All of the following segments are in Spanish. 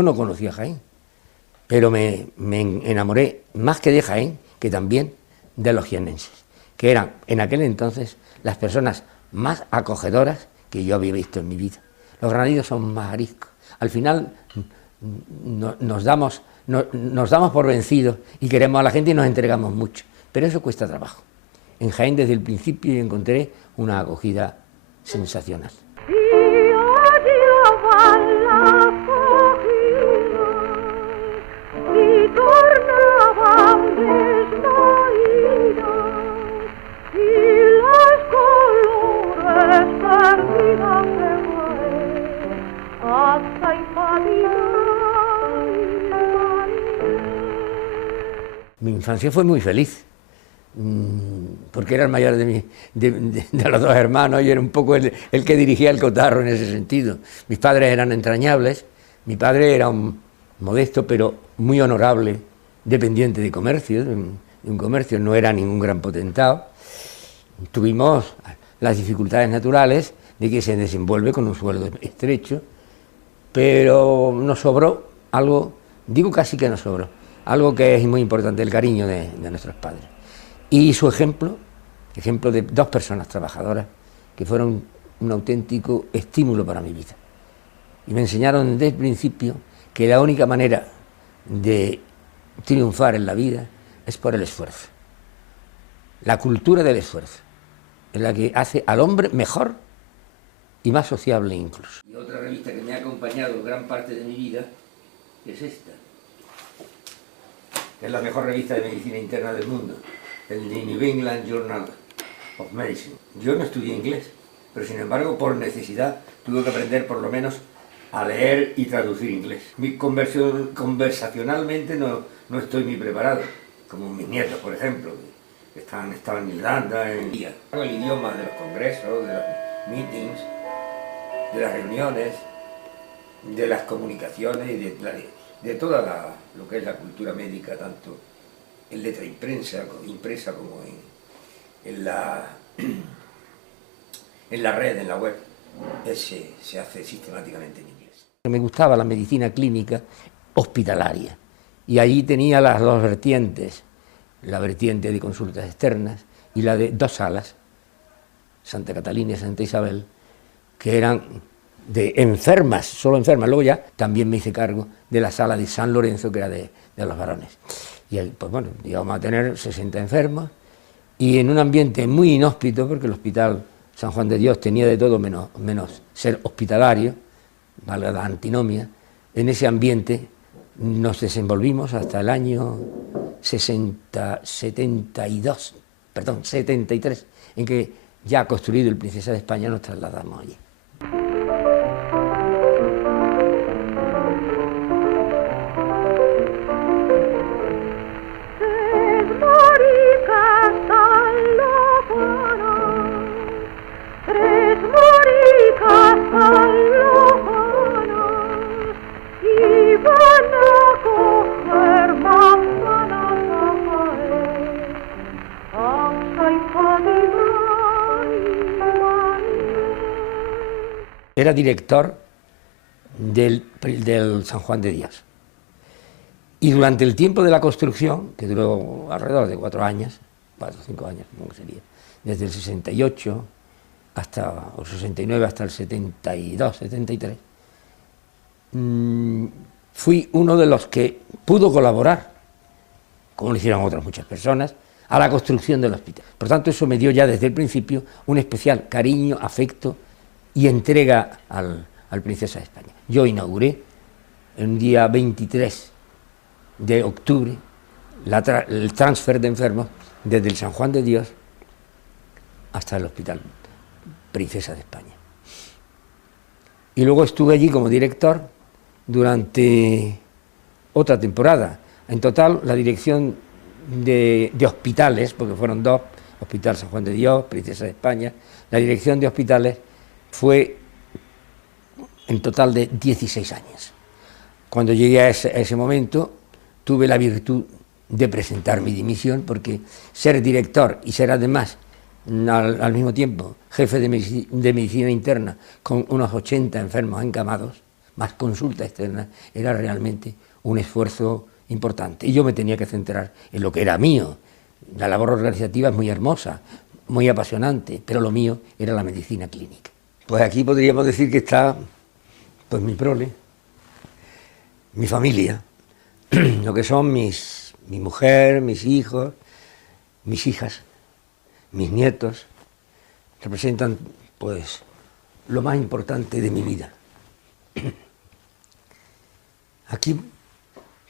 yo no conocía Jaén, pero me enamoré más que de Jaén, que también de los jienenses, que eran en aquel entonces las personas más acogedoras que yo había visto en mi vida. Los granadinos son más ariscos. Al final nos damos por vencidos y queremos a la gente y nos entregamos mucho, pero eso cuesta trabajo. En Jaén desde el principio yo encontré una acogida sensacional. Mi infancia fue muy feliz, porque era el mayor de los dos hermanos y era un poco el que dirigía el cotarro en ese sentido. Mis padres eran entrañables, mi padre era un modesto pero muy honorable dependiente de comercio, de un comercio, no era ningún gran potentado. Tuvimos las dificultades naturales de que se desenvuelve con un sueldo estrecho, pero nos sobró algo, digo casi que nos sobró, algo que es muy importante, el cariño de nuestros padres. Y su ejemplo de dos personas trabajadoras que fueron un auténtico estímulo para mi vida. Y me enseñaron desde el principio que la única manera de triunfar en la vida es por el esfuerzo. La cultura del esfuerzo es la que hace al hombre mejor y más sociable incluso. Y otra revista que me ha acompañado gran parte de mi vida es esta. Es la mejor revista de medicina interna del mundo, el New England Journal of Medicine. Yo no estudié inglés, pero sin embargo por necesidad tuve que aprender por lo menos a leer y traducir inglés. Conversacionalmente no estoy muy preparado, como mis nietos, por ejemplo, que estaban en Irlanda, el idioma de los congresos, de los meetings, de las reuniones, de las comunicaciones y de toda lo que es la cultura médica, tanto en letra impresa como en la red, en la web, se hace sistemáticamente en inglés. Me gustaba la medicina clínica hospitalaria y allí tenía las dos vertientes, la vertiente de consultas externas y la de dos salas, Santa Catalina y Santa Isabel, que eran de enfermas, solo enfermas. Luego ya también me hice cargo de la sala de San Lorenzo, que era de los varones. Y pues bueno, íbamos a tener 60 enfermos y en un ambiente muy inhóspito, porque el Hospital San Juan de Dios tenía de todo menos ser hospitalario, valga la antinomia. En ese ambiente nos desenvolvimos hasta el año 73, en que ya construido el Princesa de España nos trasladamos allí. Era director del San Juan de Dios. Y durante el tiempo de la construcción, que duró alrededor de 4 años, 4 o 5 años, ¿cómo sería? Desde el 68 o 69 hasta el 72, 73, fui uno de los que pudo colaborar, como lo hicieron otras muchas personas, a la construcción del hospital. Por tanto, eso me dio ya desde el principio un especial cariño, afecto y entrega al Princesa de España. Yo inauguré el día 23 de octubre el transfer de enfermos desde el San Juan de Dios hasta el Hospital Princesa de España. Y luego estuve allí como director durante otra temporada. En total, la dirección de hospitales, porque fueron 2, Hospital San Juan de Dios, Princesa de España, la dirección de hospitales fue en total de 16 años. Cuando llegué a ese momento, tuve la virtud de presentar mi dimisión, porque ser director y ser además al mismo tiempo jefe de medicina interna con unos 80 enfermos encamados, más consulta externa, era realmente un esfuerzo importante. Y yo me tenía que centrar en lo que era mío. La labor organizativa es muy hermosa, muy apasionante, pero lo mío era la medicina clínica. Pues aquí podríamos decir que está pues mi prole, mi familia, lo que son mi mujer, mis hijos, mis hijas, mis nietos, representan pues lo más importante de mi vida. Aquí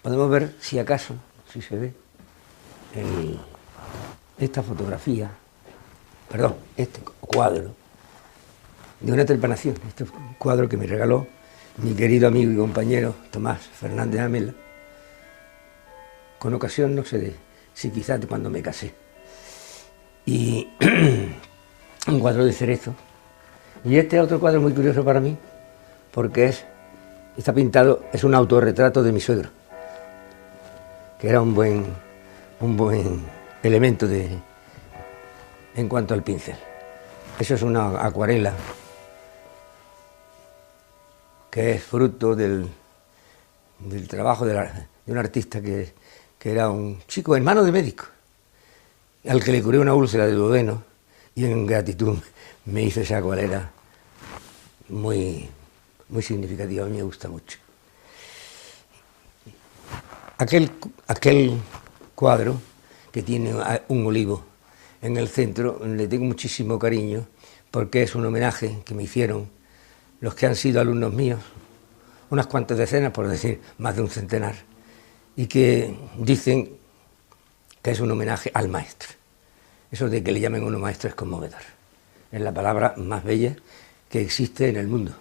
podemos ver, si acaso, si se ve, esta fotografía, perdón, este cuadro de una trepanación, este cuadro que me regaló mi querido amigo y compañero Tomás Fernández Amela, con ocasión, no sé si quizás de cuando me casé. Y un cuadro de Cerezo. Y este es otro cuadro muy curioso para mí, porque está pintado, es un autorretrato de mi suegro, que era un buen elemento en cuanto al pincel. Eso es una acuarela que es fruto del trabajo de un artista que era un chico hermano de médico, al que le curé una úlcera de duodeno, y en gratitud me hizo esa acuarela muy, muy significativa, a mí me gusta mucho. Aquel cuadro que tiene un olivo en el centro, le tengo muchísimo cariño, porque es un homenaje que me hicieron los que han sido alumnos míos, unas cuantas decenas, por decir más de un centenar, y que dicen que es un homenaje al maestro. Eso de que le llamen a uno maestro es conmovedor. Es la palabra más bella que existe en el mundo.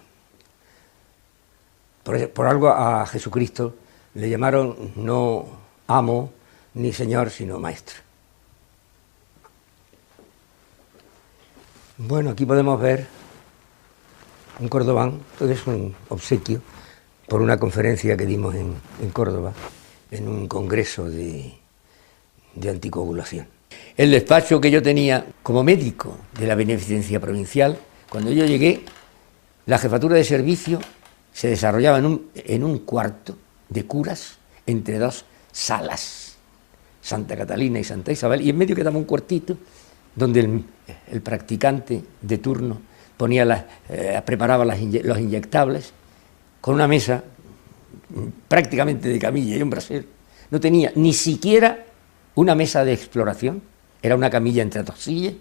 Por algo a Jesucristo le llamaron no amo ni señor, sino maestro. Bueno, aquí podemos ver un cordobán, todo es un obsequio por una conferencia que dimos en Córdoba, en un congreso de anticoagulación. El despacho que yo tenía como médico de la Beneficencia Provincial, cuando yo llegué, la jefatura de servicio se desarrollaba en un cuarto de curas entre dos salas, Santa Catalina y Santa Isabel, y en medio quedaba un cuartito donde el practicante de turno preparaba los inyectables con una mesa prácticamente de camilla y un brasero. No tenía ni siquiera una mesa de exploración, era una camilla entre dos sillas,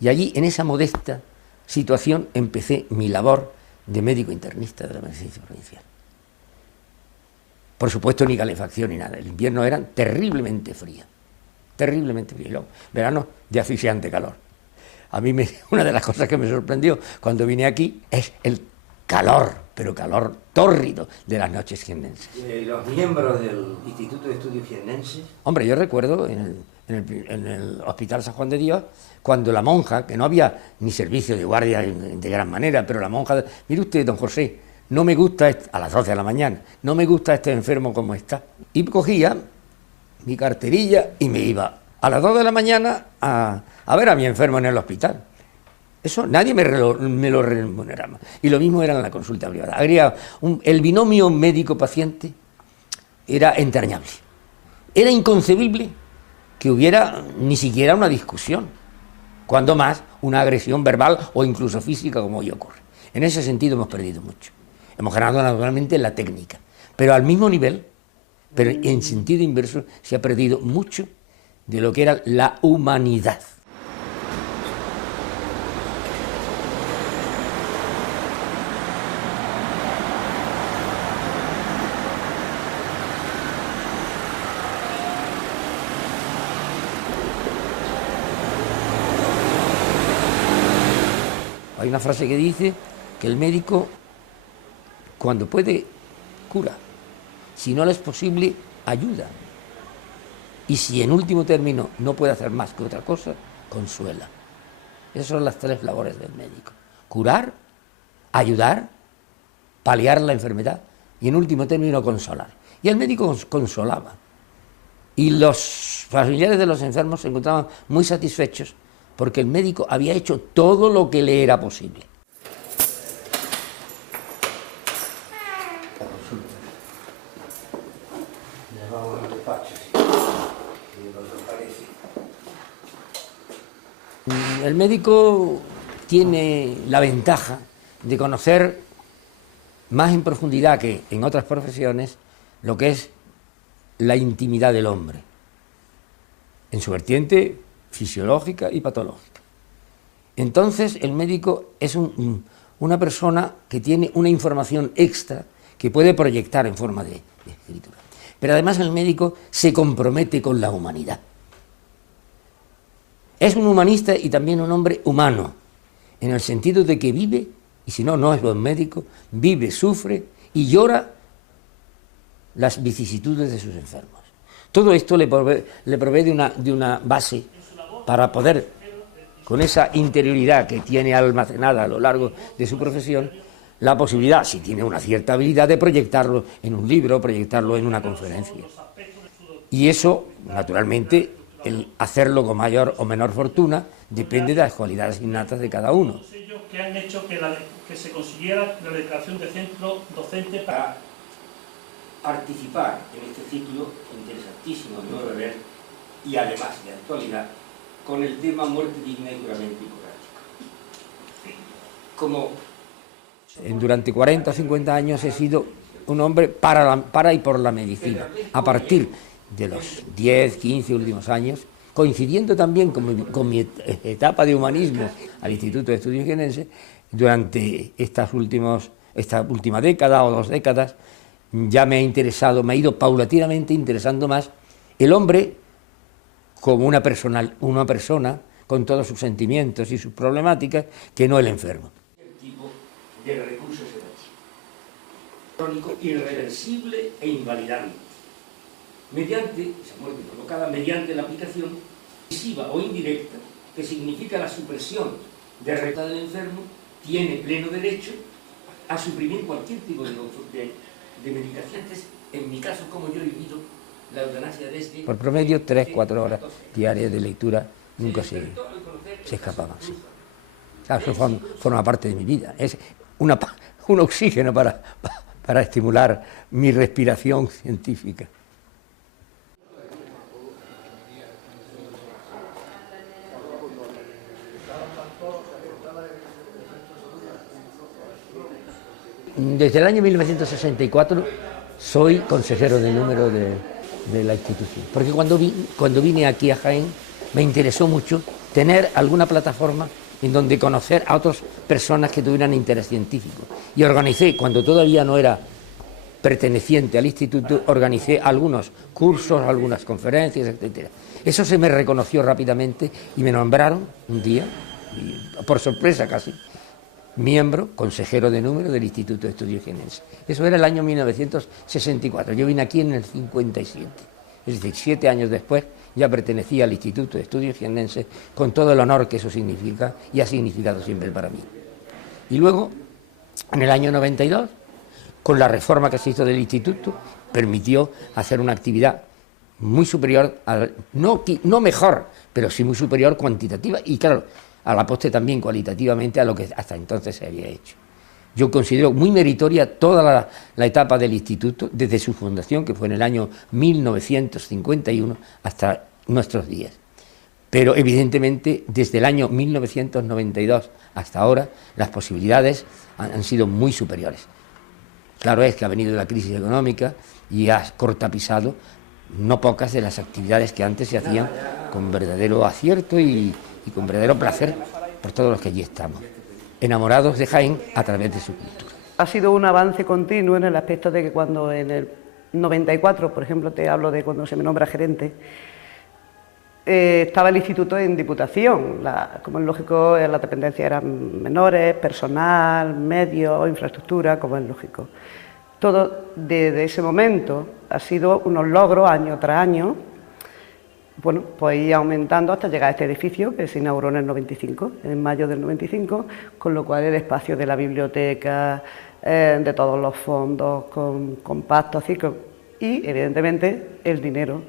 y allí, en esa modesta situación, empecé mi labor de médico internista de la Beneficencia Provincial. Por supuesto, ni calefacción ni nada. El invierno era terriblemente frío, y luego, verano de asfixiante calor. A mí una de las cosas que me sorprendió cuando vine aquí es el calor, pero calor tórrido de las noches jiennenses. ¿Los miembros del Instituto de Estudios Jiennenses? Hombre, yo recuerdo en el Hospital San Juan de Dios, cuando la monja, que no había ni servicio de guardia de gran manera, pero la monja, mire usted, don José, no me gusta, a las 12 de la mañana, no me gusta este enfermo como está. Y cogía mi carterilla y me iba a las 2 de la mañana a ver a mi enfermo en el hospital. Eso nadie me lo remuneraba. Y lo mismo era en la consulta privada. El binomio médico-paciente era entrañable. Era inconcebible que hubiera ni siquiera una discusión, cuando más una agresión verbal o incluso física, como hoy ocurre. En ese sentido hemos perdido mucho. Hemos ganado naturalmente en la técnica, pero al mismo nivel, pero en sentido inverso, se ha perdido mucho de lo que era la humanidad. Hay una frase que dice que el médico, cuando puede, cura. Si no le es posible, ayuda. Y si en último término no puede hacer más que otra cosa, consuela. Esas son las tres labores del médico. Curar, ayudar, paliar la enfermedad y en último término consolar. Y el médico consolaba. Y los familiares de los enfermos se encontraban muy satisfechos porque el médico había hecho todo lo que le era posible. Ya vamos al despacho, sí. Y nos aparece. El médico tiene la ventaja de conocer más en profundidad que en otras profesiones lo que es la intimidad del hombre, en su vertiente fisiológica y patológica. Entonces el médico es una persona que tiene una información extra que puede proyectar en forma de escritura. Pero además el médico se compromete con la humanidad. Es un humanista y también un hombre humano, en el sentido de que vive, y si no, no es buen médico, vive, sufre y llora las vicisitudes de sus enfermos. Todo esto le provee de una base para poder, con esa interioridad que tiene almacenada a lo largo de su profesión, la posibilidad, si tiene una cierta habilidad, de proyectarlo en un libro, proyectarlo en una conferencia. Y eso, naturalmente, el hacerlo con mayor o menor fortuna depende de las cualidades innatas de cada uno. Ellos que han hecho que se consiguiera la declaración de centro docente para participar en este ciclo interesantísimo de Nuevo Ver y además de actualidad con el tema muerte digna y juramento hipocrático. Como durante 40 o 50 años he sido un hombre para y por la medicina, a partir de los 10, 15 últimos años, coincidiendo también con mi etapa de humanismo al Instituto de Estudios Jiennenses, durante esta última década o 2 décadas, ya me ha ido paulatinamente interesando más el hombre como una persona con todos sus sentimientos y sus problemáticas, que no el enfermo. El tipo de recurso sedativo, crónico, irreversible e invalidable, mediante, esa muerte provocada mediante la aplicación visiva o indirecta, que significa la supresión de recta del enfermo, tiene pleno derecho a suprimir cualquier tipo de medicaciones. En mi caso, como yo he vivido la eutanasia desde... Por promedio, 3-4 horas diarias de lectura nunca se escapaban. Sí. Claro, eso forma parte de mi vida. Es un oxígeno para estimular mi respiración científica. Desde el año 1964 soy consejero de número de la institución, porque cuando vine aquí a Jaén me interesó mucho tener alguna plataforma en donde conocer a otras personas que tuvieran interés científico. Y organicé, cuando todavía no era perteneciente al instituto, organicé algunos cursos, algunas conferencias, etc. Eso se me reconoció rápidamente y me nombraron un día, por sorpresa casi, miembro, consejero de número del Instituto de Estudios Jiennenses. Eso era el año 1964, yo vine aquí en el 57, es decir, 7 años después ya pertenecía al Instituto de Estudios Jiennenses con todo el honor que eso significa y ha significado siempre para mí. Y luego, en el año 92, con la reforma que se hizo del instituto, permitió hacer una actividad muy superior, no mejor, pero sí muy superior cuantitativa y claro, a la postre también cualitativamente a lo que hasta entonces se había hecho. Yo considero muy meritoria toda la etapa del instituto, desde su fundación, que fue en el año 1951, hasta nuestros días. Pero evidentemente, desde el año 1992 hasta ahora, las posibilidades han sido muy superiores. Claro es que ha venido la crisis económica y ha cortapisado no pocas de las actividades que antes se hacían con verdadero acierto y con verdadero placer por todos los que allí estamos, enamorados de Jaén a través de su cultura. Ha sido un avance continuo en el aspecto de que cuando en el 94, por ejemplo, te hablo de cuando se me nombra gerente, estaba el instituto en Diputación, como es lógico, las dependencias eran menores, personal, medios, infraestructura, como es lógico. Todo desde ese momento ha sido unos logros año tras año, bueno, pues ir aumentando hasta llegar a este edificio que se inauguró en el 95, en mayo del 95, con lo cual el espacio de la biblioteca, de todos los fondos compactos, y evidentemente el dinero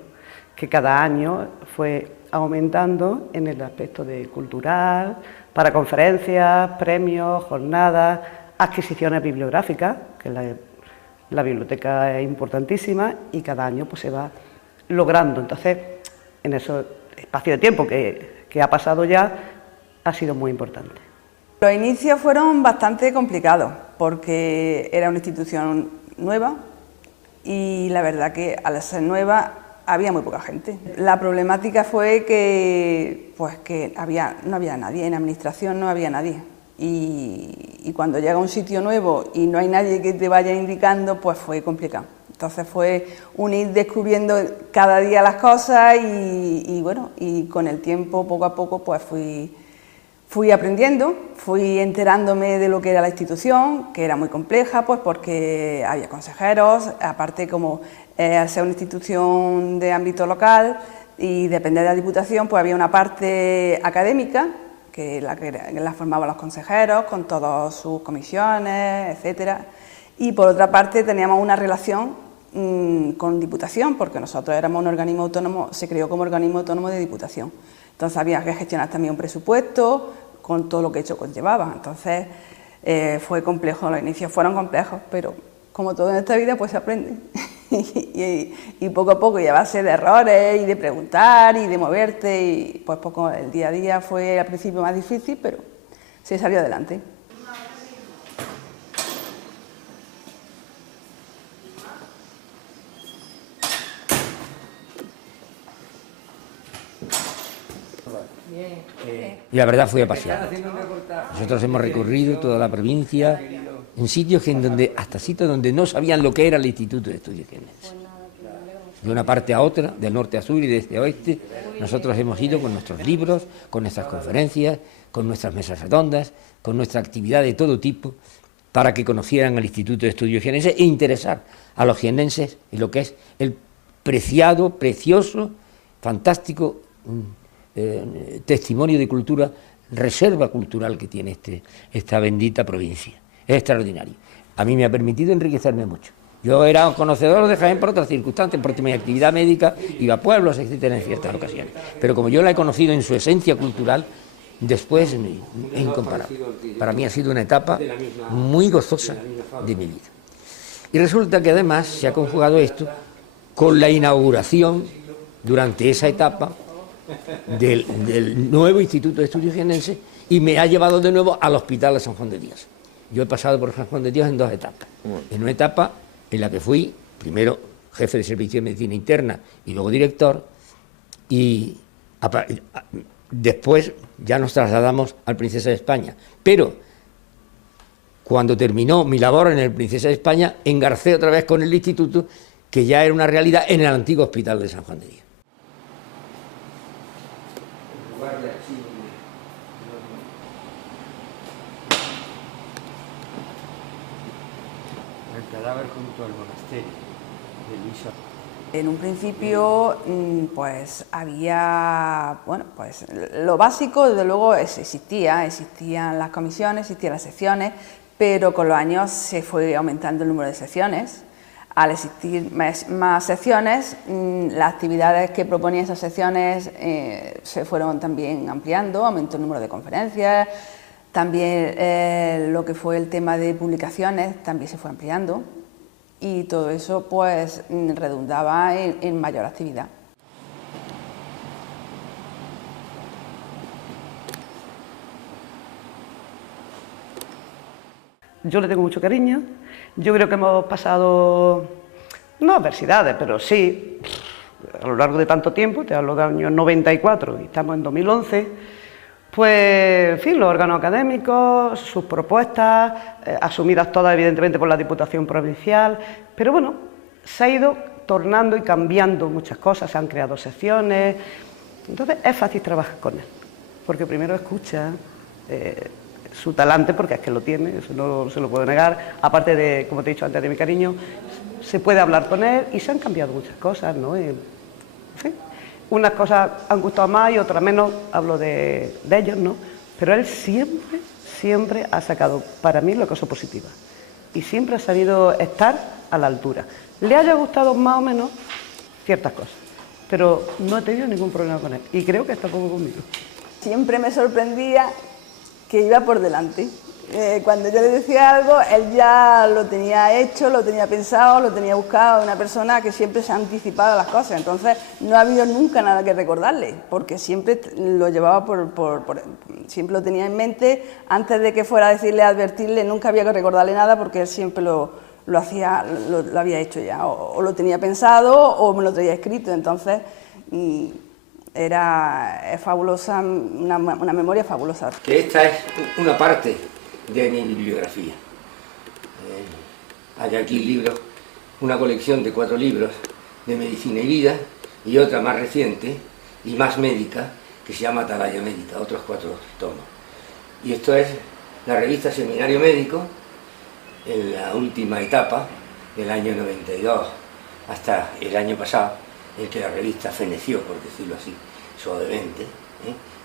que cada año fue aumentando en el aspecto de cultural, para conferencias, premios, jornadas, adquisiciones bibliográficas, que La biblioteca es importantísima y cada año pues se va logrando. Entonces, en ese espacio de tiempo que ha pasado ya, ha sido muy importante. Los inicios fueron bastante complicados porque era una institución nueva y la verdad que al ser nueva había muy poca gente. La problemática fue que no había nadie, en administración no había nadie. Y cuando llega a un sitio nuevo y no hay nadie que te vaya indicando, pues fue complicado. Entonces fue un ir descubriendo cada día las cosas y bueno, y con el tiempo, poco a poco, pues fui aprendiendo, fui enterándome de lo que era la institución, que era muy compleja, pues porque había consejeros, aparte como al ser una institución de ámbito local y depender de la Diputación, pues había una parte académica, que la formaban los consejeros, con todas sus comisiones, etcétera. Y por otra parte teníamos una relación con Diputación, porque nosotros éramos un organismo autónomo, se creó como organismo autónomo de Diputación. Entonces había que gestionar también un presupuesto con todo lo que eso conllevaba. Entonces fue complejo, los inicios fueron complejos, pero como todo en esta vida pues se aprende. y poco a poco, y a base de errores y de preguntar y de moverte, y pues poco, el día a día fue al principio más difícil, pero se salió adelante. Y la verdad fui a pasear. Nosotros hemos recorrido toda la provincia en sitios hasta sitios donde no sabían lo que era el Instituto de Estudios Jiennenses. De una parte a otra, del norte a sur y de este a oeste, nosotros hemos ido con nuestros libros, con nuestras conferencias, con nuestras mesas redondas, con nuestra actividad de todo tipo, para que conocieran el Instituto de Estudios Jiennenses e interesar a los jiennenses en lo que es el preciado, precioso, fantástico testimonio de cultura, reserva cultural que tiene esta bendita provincia. Es extraordinario. A mí me ha permitido enriquecerme mucho. Yo era conocedor de Jaén por otras circunstancias, porque mi actividad médica iba a pueblos, etcétera, en ciertas ocasiones. Pero como yo la he conocido en su esencia cultural, después es incomparable. Para mí ha sido una etapa muy gozosa de mi vida. Y resulta que además se ha conjugado esto con la inauguración durante esa etapa del nuevo Instituto de Estudios Jiennenses y me ha llevado de nuevo al Hospital de San Juan de Dios. Yo he pasado por San Juan de Dios en dos etapas. En una etapa en la que fui primero jefe de servicio de medicina interna y luego director, y después ya nos trasladamos al Princesa de España. Pero cuando terminó mi labor en el Princesa de España, engarcé otra vez con el instituto, que ya era una realidad en el antiguo Hospital de San Juan de Dios. El cadáver junto al monasterio de Luisa. En un principio, pues había, bueno, pues lo básico, desde luego, existían las comisiones, existían las secciones, pero con los años se fue aumentando el número de secciones. Al existir más secciones, las actividades que proponían esas secciones se fueron también ampliando, aumentó el número de conferencias, también lo que fue el tema de publicaciones también se fue ampliando y todo eso pues redundaba en mayor actividad. Yo le tengo mucho cariño. Yo creo que hemos pasado, no adversidades, pero sí, a lo largo de tanto tiempo, te hablo del año 94 y estamos en 2011, pues, en fin, los órganos académicos, sus propuestas, asumidas todas evidentemente por la Diputación Provincial, pero bueno, se ha ido tornando y cambiando muchas cosas, se han creado secciones, entonces es fácil trabajar con él, porque primero escucha, su talante, porque es que lo tiene, eso no se lo puedo negar, aparte de, como te he dicho antes, de mi cariño, se puede hablar con él y se han cambiado muchas cosas, ¿no? En fin, unas cosas han gustado más y otras menos, hablo de ellos, ¿no? Pero él siempre ha sacado para mí la cosa positiva y siempre ha sabido estar a la altura. Le haya gustado más o menos ciertas cosas, pero no he tenido ningún problema con él y creo que está poco conmigo. Siempre me sorprendía que iba por delante. Cuando yo le decía algo, él ya lo tenía hecho, lo tenía pensado, lo tenía buscado. Una persona que siempre se ha anticipado a las cosas, entonces no ha habido nunca nada que recordarle, porque siempre lo llevaba siempre lo tenía en mente. Antes de que fuera a decirle, a advertirle, nunca había que recordarle nada, porque él siempre lo hacía, lo había hecho ya, o lo tenía pensado o me lo traía escrito. Entonces es fabulosa, una memoria fabulosa. Que esta es una parte de mi bibliografía. Hay aquí libros, una colección de 4 libros de medicina y vida, y otra más reciente y más médica que se llama Atalaya Médica, otros 4 tomos. Y esto es la revista Seminario Médico, en la última etapa del año 92 hasta el año pasado, en que la revista feneció, por decirlo así, suavemente,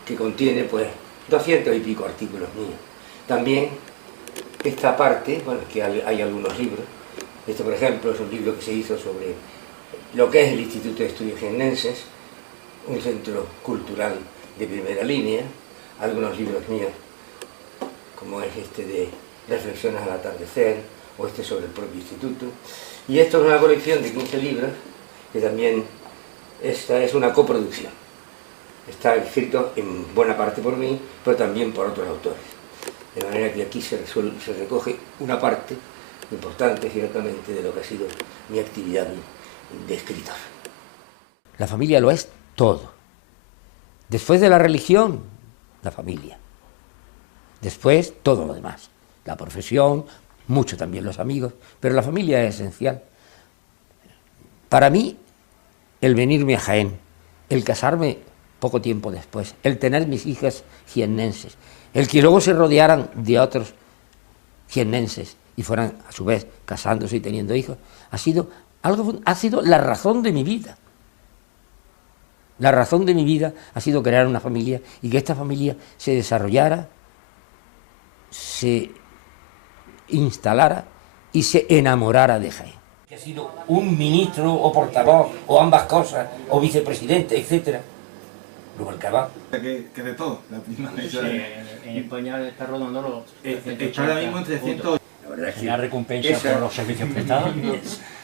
que contiene pues 200 y pico artículos míos. También esta parte, bueno, que hay algunos libros. Este, por ejemplo, es un libro que se hizo sobre lo que es el Instituto de Estudios Jiennenses, un centro cultural de primera línea. Algunos libros míos, como es este de Reflexiones al atardecer, o este sobre el propio instituto. Y esto es una colección de 15 libros, que también esta es una coproducción. Está escrito en buena parte por mí, pero también por otros autores. De manera que aquí se recoge una parte importante, ciertamente, de lo que ha sido mi actividad de escritor. La familia lo es todo. Después de la religión, la familia. Después, todo lo demás. La profesión, mucho también los amigos, pero la familia es esencial. Para mí, el venirme a Jaén, el casarme poco tiempo después, el tener mis hijas jiennenses, el que luego se rodearan de otros jiennenses y fueran a su vez casándose y teniendo hijos, ha sido la razón de mi vida. La razón de mi vida ha sido crear una familia y que esta familia se desarrollara, se instalara y se enamorara de Jaén. Que ha sido un ministro o portavoz o ambas cosas o vicepresidente, etcétera. Luego el cabal. Que de todo, la prima. Sí, en España está rodando los 380. Está ahora mismo en 300. La verdad es que la recompensa por los servicios prestados.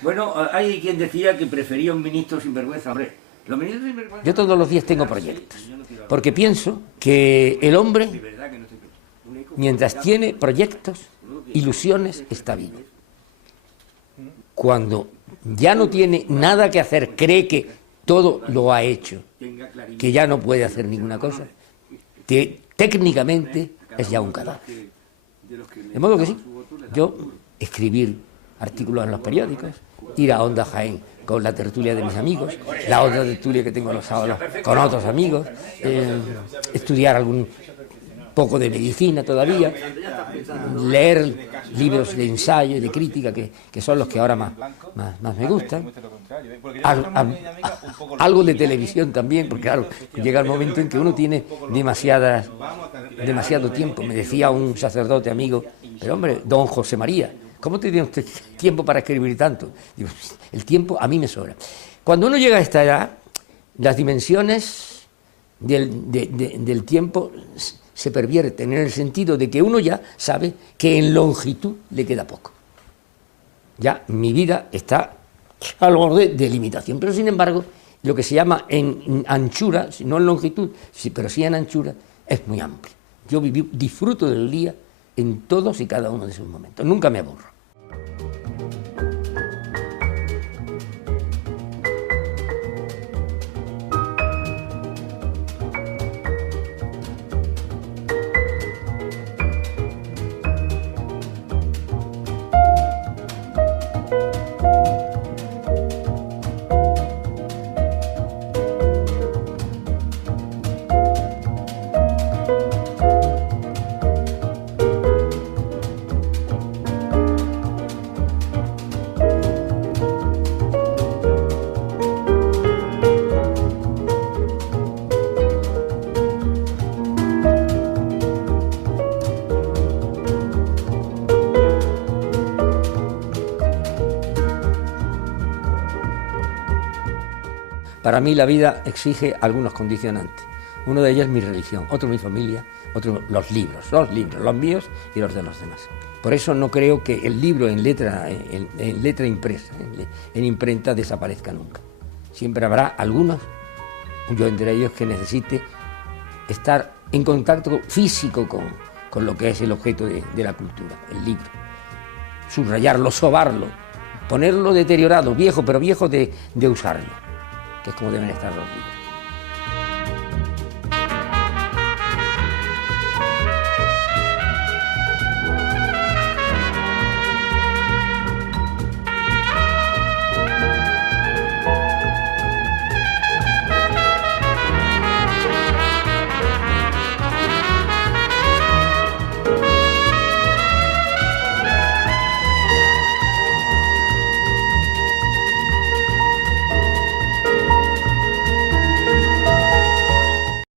Bueno, hay quien decía que prefería un ministro sinvergüenza. Hombre, los ministros sinvergüenza. Yo todos los días tengo proyectos, porque pienso que el hombre, mientras tiene proyectos, ilusiones, está vivo. Cuando ya no tiene nada que hacer, cree que todo lo ha hecho, que ya no puede hacer ninguna cosa, que técnicamente es ya un cadáver. De modo que sí, yo escribir artículos en los periódicos, ir a Onda Jaén con la tertulia de mis amigos, la otra tertulia que tengo los sábados con otros amigos, estudiar algún poco de medicina todavía, leer libros de ensayo y de crítica, que son los que ahora más me gustan, algo de televisión también, porque claro, llega el momento en que uno tiene demasiado tiempo. Me decía un sacerdote amigo, pero hombre, don José María, ¿cómo tiene usted tiempo para escribir tanto? Digo, el tiempo a mí me sobra. Cuando uno llega a esta edad, las dimensiones del tiempo se pervierten en el sentido de que uno ya sabe que en longitud le queda poco. Ya mi vida está al borde de limitación, pero sin embargo, lo que se llama en anchura, no en longitud, pero sí en anchura, es muy amplio. Yo disfruto del día en todos y cada uno de sus momentos, nunca me aburro. Para mí la vida exige algunos condicionantes. Uno de ellos es mi religión, otro mi familia, los libros, los míos y los de los demás. Por eso no creo que el libro en letra impresa, en imprenta, desaparezca nunca. Siempre habrá algunos, yo entre ellos, que necesite estar en contacto físico con lo que es el objeto de la cultura, el libro. Subrayarlo, sobarlo, ponerlo deteriorado, viejo, pero viejo de usarlo, que es como deben estar los libros.